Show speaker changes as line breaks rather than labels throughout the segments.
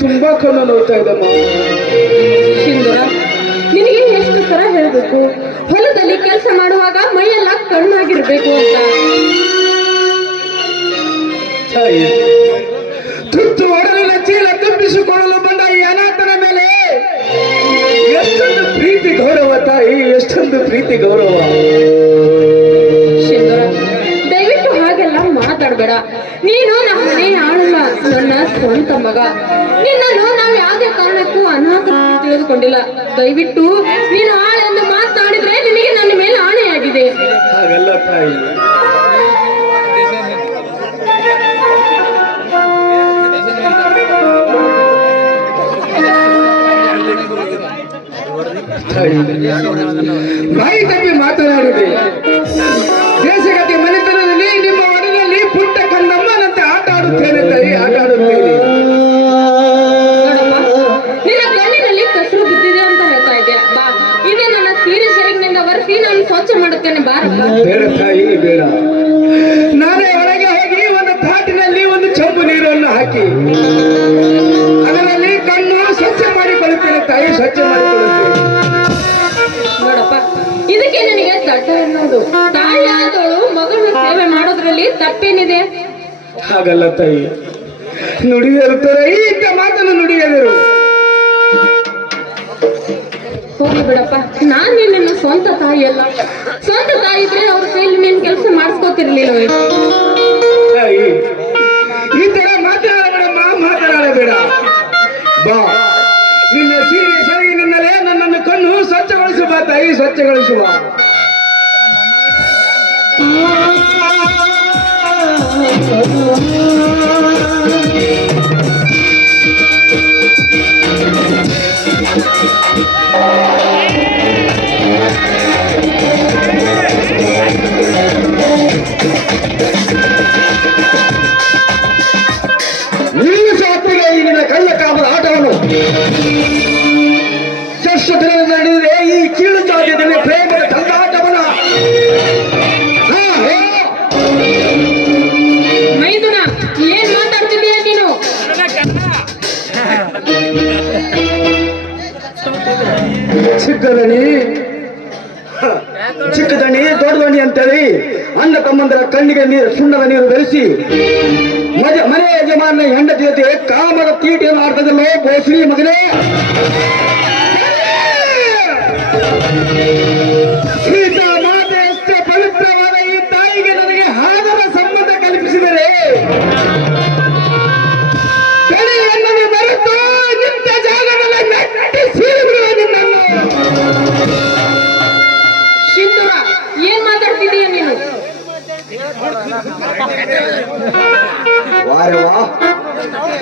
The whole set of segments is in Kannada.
ತುಂಬಾ ಕಣ್ಣು ನೋಡ್ತಾ ಇದ್ದಮ್ಮ
ನಿನಗೆ ಎಷ್ಟು ತರ ಹೇಳ್ಬೇಕು? ಹೊಲದಲ್ಲಿ ಕೆಲಸ ಮಾಡುವಾಗ ಮೈಯೆಲ್ಲ ಕಣ್ಣಾಗಿರ್ಬೇಕು ಅಂತ.
ತುತ್ತು ಒಡಲಿನ ಚೀಲ ತುಂಬಿಸಿಕೊಳ್ಳಲು ಬಂದ ಈ ಅನಾಥನ ಮೇಲೆ ಎಷ್ಟೊಂದು ಪ್ರೀತಿ ಗೌರವ ತಾಯಿ ಎಷ್ಟೊಂದು ಪ್ರೀತಿ ಗೌರವ.
ದಯವಿಟ್ಟು ಹಾಗೆಲ್ಲ ಮಾತಾಡ್ಬೇಡ. ನೀನು ನಮ್ಮ ನನ್ನ ಸ್ವಂತ ಮಗ ನಿನ್ನನ್ನು ನಾವು ಯಾವುದೇ ಕಾರಣಕ್ಕೂ ಅನಾಥ ತಿಳಿದುಕೊಂಡಿಲ್ಲ ದಯವಿಟ್ಟು ನೀನು ಆಳೆಂದು ಮಾತನಾಡಿದ್ರೆ ನಿನಗೆ ನನ್ನ ಮೇಲೆ ಆಣೆಯಾಗಿದೆ
ಹಾಗಲ್ಲ ತಾಯಿ ತಾಯಿ, ಬಾಯಿ ತಪ್ಪಿ ಮಾತನಾಡಿದೆ ಬೇಡ ತಾಯಿ ಬೇಡ. ನಾನೇ ಒಳಗೆ ಹೋಗಿ ಒಂದು ತಾಟಿನಲ್ಲಿ ಒಂದು ಚಂಬು ನೀರನ್ನು ಹಾಕಿ ಅದರಲ್ಲಿ ಕಣ್ಣು ಸ್ವಚ್ಛ ಮಾಡಿಕೊಳ್ಳುತ್ತೇನೆ ತಾಯಿ ಸ್ವಚ್ಛ ಮಾಡಿಕೊಳ್ಳುತ್ತೇನೆ.
ನೋಡಪ್ಪ ಇದಕ್ಕೆ ನನಗೆ ದಡ್ಡ ಅನ್ನೋದು. ತಾಯಿ ಆದವಳು ಮಗನ ಸೇವೆ ಮಾಡೋದ್ರಲ್ಲಿ ತಪ್ಪೇನಿದೆ?
ಹಾಗಲ್ಲ ತಾಯಿ. ನುಡಿದಿರುತ್ತಾರೆ ಈತ ಮಾತನ್ನು ನುಡಿಯದರು.
ಹೋಗಿ ಬಿಡಪ್ಪ ನಾನ್ ನಿನ್ನ ಸ್ವಂತ ತಾಯಿ ಅಲ್ಲ ಸ್ವಂತ ತಾಯಿ ಇದ್ರೆ ಅವ್ರ ಕೈಲಿ ಮೇನ್ ಕೆಲಸ ಮಾಡಿಸ್ಕೋತಿರ್ಲಿಲ್ಲ
ತಾಯಿ ಈ ತರ ಮಾತನಾಡಬೇಡಮ್ಮ ಮಾತನಾಡಬೇಡ ಬಾ ನಿನ್ನ ಸೀರೆ ಸೆರಗಿನಿಂದಲೇ ನನ್ನನ್ನು ಕಣ್ಣು ಸ್ವಚ್ಛಗೊಳಿಸುವ ತಾಯಿ ಸ್ವಚ್ಛಗೊಳಿಸುವ ನಿಲ್ಲಿಸ ನೀರು ಬೆರೆಸಿ ಮಜ ಮನೆ ಯಜಮಾನ ಹೆಂಡತಿ ಜೊತೆ ಕಾಮದ ತೀಟೆಯನ್ನು ಆಡ್ತದಲ್ಲೋ ಬೋಸ್ರಿ ಮಗನೇ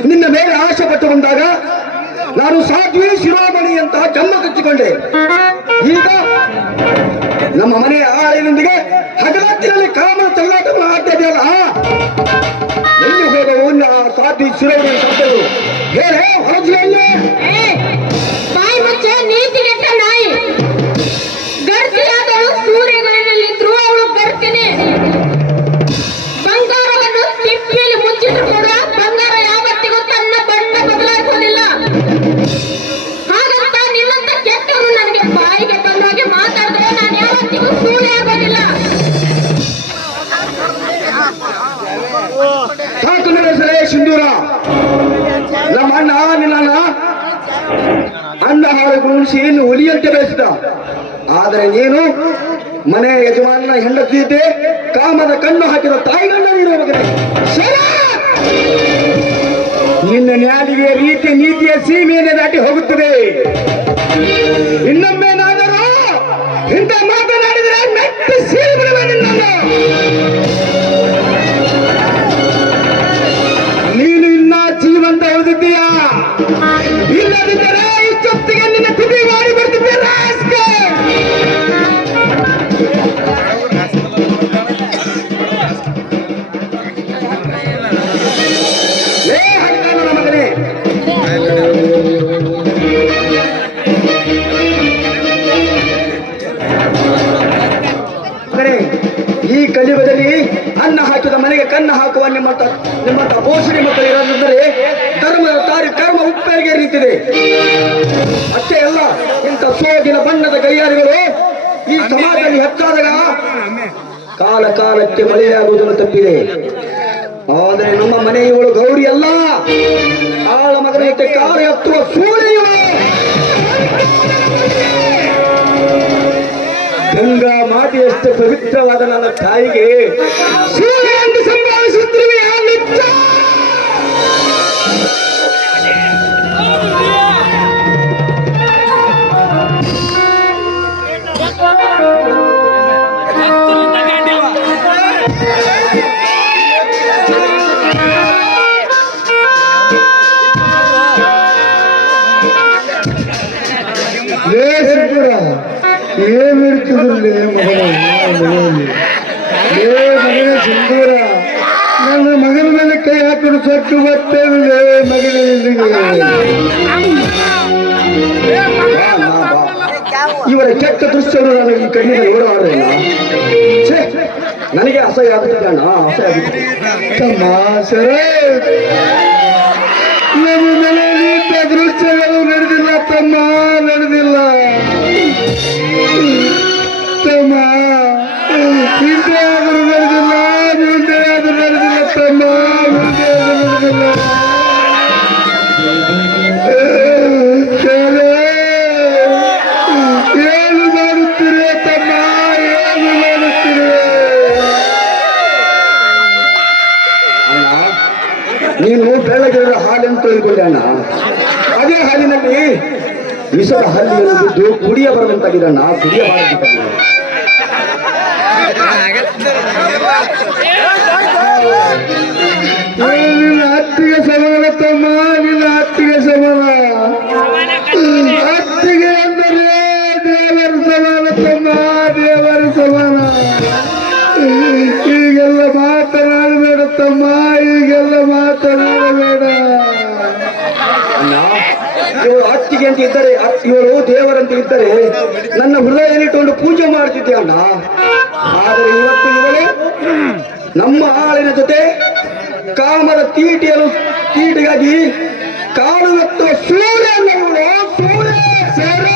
ನಿನ್ನ ಮೇಲೆ ಆಶೆ ಪಟ್ಟು ಬಂದಾಗ ನಾನು ಸಾಧ್ವಿ ಶಿರೋಮಣಿ ಅಂತ ಜನ್ಮ ಕಚ್ಚಿಕೊಂಡೆ. ಈಗ ನಮ್ಮ ಮನೆಯ ಆಳಿನೊಂದಿಗೆ ಹಗಲತ್ತಿನಲ್ಲಿ ಕಾಮನ ತಳ್ಳಾಟವನ್ನು ಮಾಡ್ತಿದೆಯಲ್ಲ ಎಲ್ಲಿ ಹೋದವು ಸಾಧ್ವಿ ಶಿರೋಮಣಿ ಶಬ್ದಗಳು ಹೊರಜಿಯಲ್ಲಿ
ತಪ್ಪಿದೆ ಆದರೆ ನಮ್ಮ ಮನೆಯವಳು ಗೌರಿ ಅಲ್ಲ. ಆಳ ಮಗನ ಜೊತೆ ಕಾರು ಎತ್ತುವ ಸೂರ್ಯ ಗಂಗಾ ಮಾತೆಯಷ್ಟು ಪವಿತ್ರವಾದ ನನ್ನ ತಾಯಿಗೆ. ಸೂರ್ಯ ಎಂದು ಸಂಭಾವಿಸುತ್ತಿರುವೆ
ಏನಿರ್ತದ್ರಲ್ಲಿ ಮಗನ ಮನೆಯಲ್ಲಿ ಲೇ ಮಗನ ಸಿಂಧೂರ ನನ್ನ ಮಗನ ಮೇಲೆ ಕೈ ಹಾಕಿದ್ರು ಸತ್ತು ಬರ್ತೇವೆ ಮಗನ ಇಲ್ಲಿಗೆ
ಬಾ, ಬಾ, ಬಾ. ಇವರ ಕೆಟ್ಟ ದೃಶ್ಯವನ್ನು ನಾನು ಈ ಕಣ್ಣಿನಲ್ಲಿ ನೋಡಬಾರದೇನ ಛೇ ನನಗೆ ಅಸಹ್ಯ ಆಗುತ್ತದೆ ಅಣ್ಣ ಅಸಹ್ಯ ಆಗುತ್ತದೆ
ತಮ್ಮ ಸರ ನಮ್ಮ ಮನೆಯಲ್ಲಿ ಇಂಥ ದೃಶ್ಯಗಳು ನಡೆದಿಲ್ಲ ತಮ್ಮ ನಡೆದಿಲ್ಲ ತಮ್ಮ ಹಿಂದೆ ಆದರೂ ನಡೆದಿಲ್ಲ ಮುಂದೆ ಆದರೂ ನಡೆದಿಲ್ಲ ತಮ್ಮ ಮುಂದೆ ಆದರೂ ನಡೆದಿಲ್ಲ ಸರೇ, ಏನು ಮಾಡುತ್ತೀರಿ ತಮ್ಮ ಏನು ಮಾಡುತ್ತೀರಿ
ಅಣ್ಣ ನೀನು ಬೆಳಗಿನ ಹಾಲನ್ನು ತೊಳೆದುಕೊಂಡೆ ಅಣ್ಣ ಅದೇ ಹಾಲಿನಲ್ಲಿ ವಿಷದ ಹಲ್ಲಿ ಬಿದ್ದು ಕುಡಿಯ ಬರದಂತಾಗಿದೆ ನಾ ಕುಡಿಯಬಾರದಂತಾಗಿದೆ
ಅತ್ತಿಗೆ
ಅಂತ ಇದ್ದರೆ ಇವರು ದೇವರಂತ ಇದ್ದರೆ. ನನ್ನ ಹೃದಯದಲ್ಲಿಟ್ಟುಕೊಂಡು ಪೂಜೆ ಮಾಡ್ತಿದ್ದೆ ಅಣ್ಣ. ಆದರೆ ಇವತ್ತು ಇವಳು ನಮ್ಮ ಆಳಿನ ಜೊತೆ ಕಾಮರ ತೀಟಿಯನ್ನು, ತೀಟಿಗಾಗಿ ಕಾಳು ಸೂರ್ಯ ಸೂರ್ಯ ಸೇರಿ.
ಸೂರ್ಯ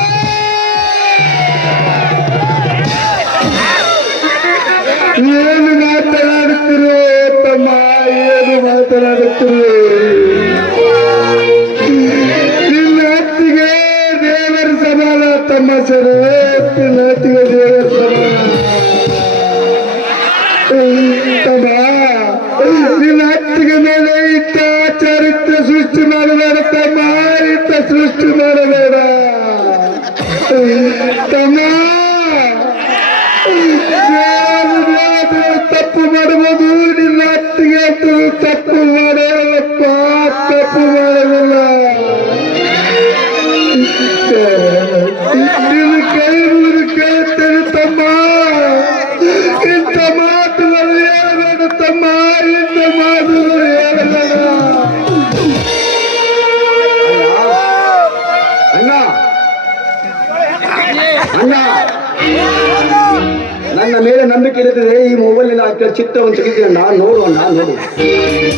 ನನ್ನ ಮೇಲೆ
ನಂಬಿಕೆ ಇರುತ್ತದೆ ಈ ಮೊಬೈಲಿನ ಚಿತ್ರವನ್ನು ತೆಗೆದಿದ್ದೆ ಅಣ್ಣ ನೋಡು ಅಣ್ಣ ನೋಡು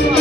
ಗೌರಿ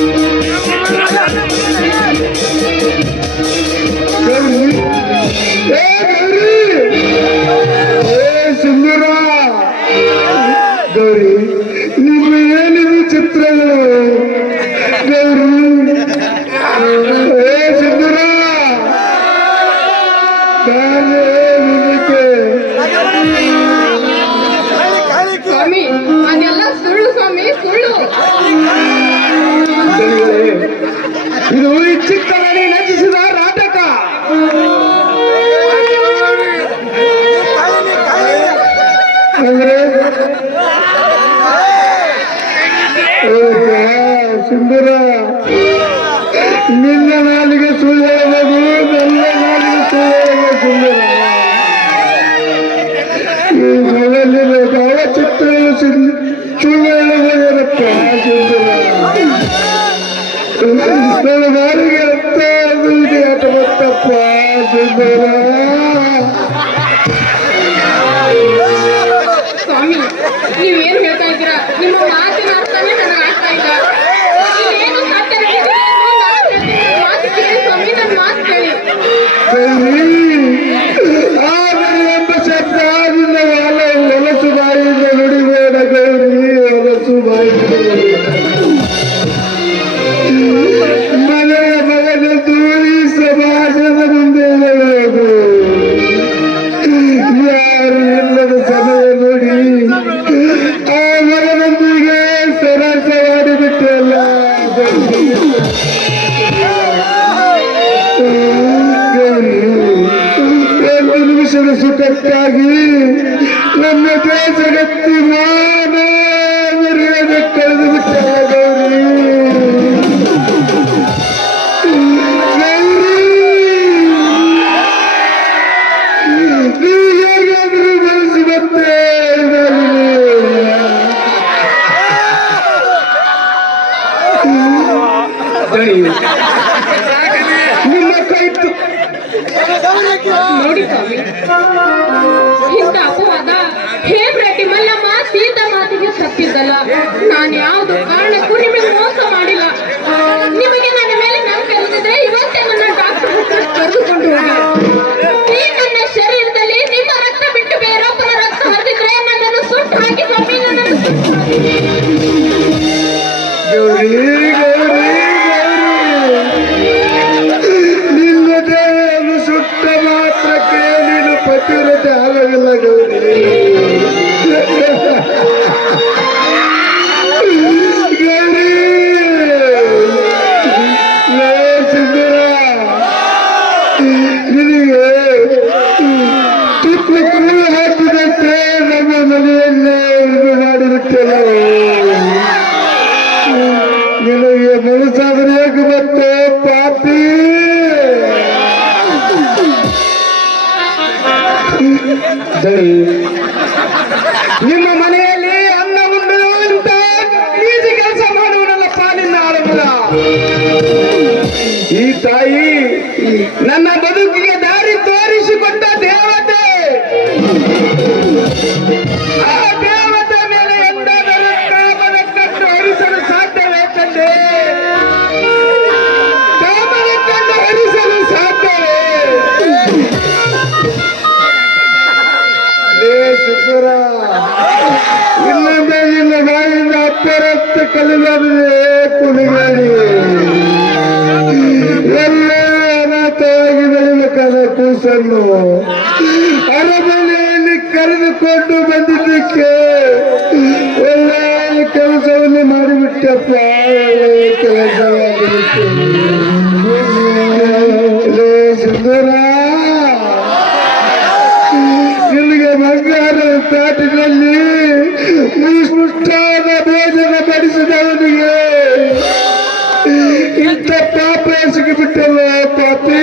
దేశకు తెలపతి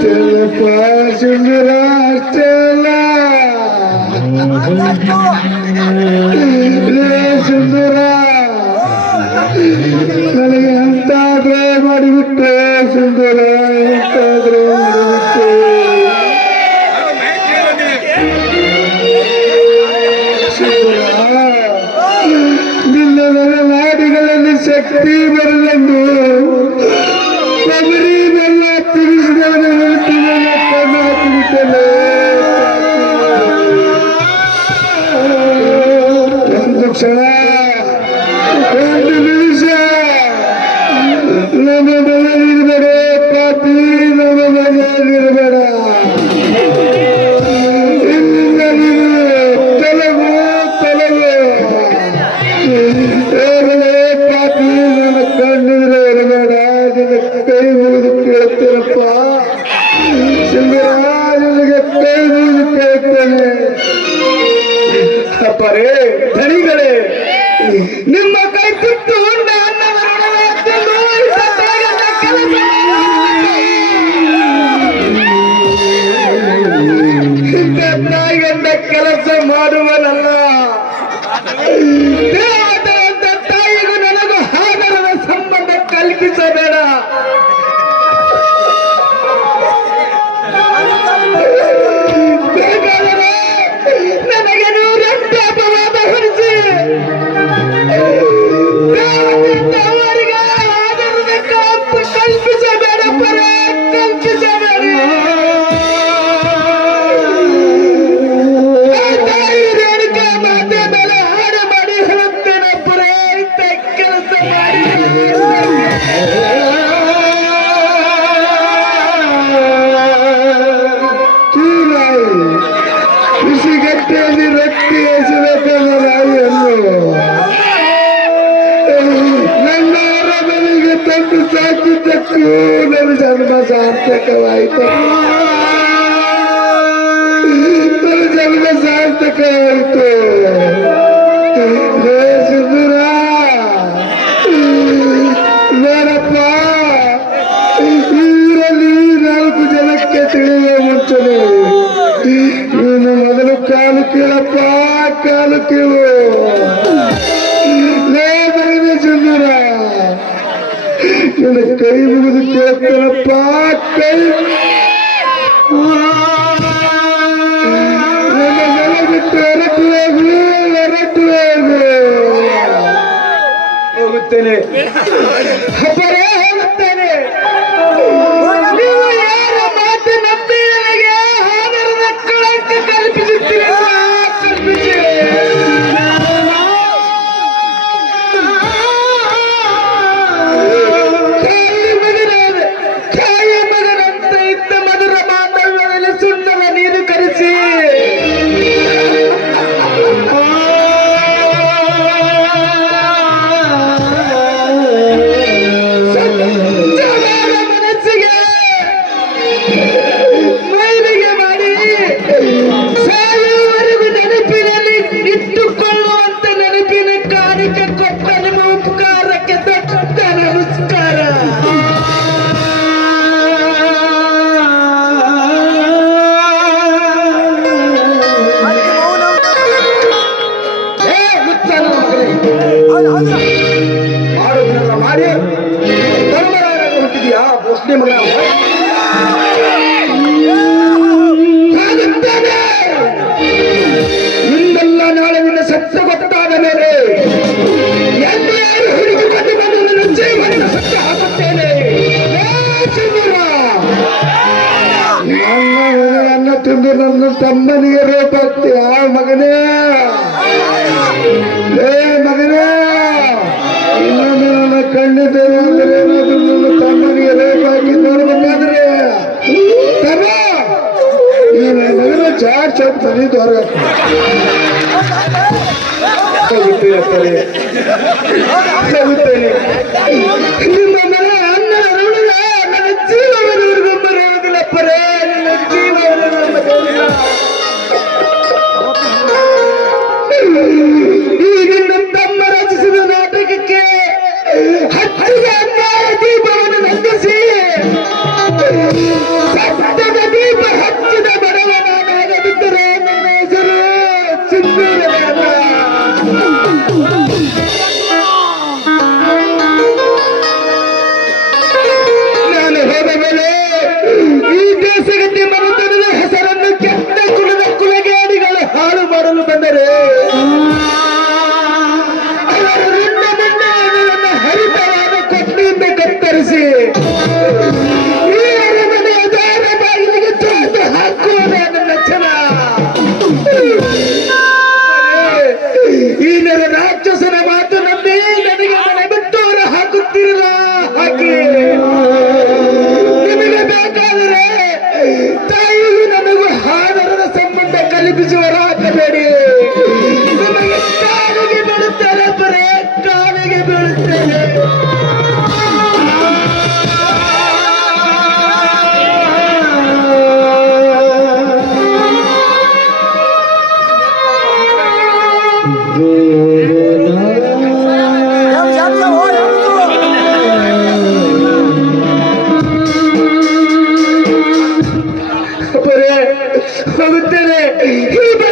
తెలపా ಸಾರ್ಥಕವಾಯಿತು. ನನ್ನ ಜನ್ಮ ಸಾರ್ಥಕವಾಯಿತು ಸಿಂಧೂರ. ನೋಡಪ್ಪ ಊರಲ್ಲಿ ನಾಲ್ಕು ಜನಕ್ಕೆ ನೀನು ಮೊದಲು ಕಾಲು ಕೀಳಪ್ಪ, ಕಾಲು ಕೀಳು. ನೇರ ಚಂದೂರ ನನ್ನ
ಕೈ ಮುಗಿದು ಕೇಳ್ತಾರಪ್ಪ থাকেই তেলে नहीं চরিত্রে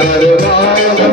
Hare Rama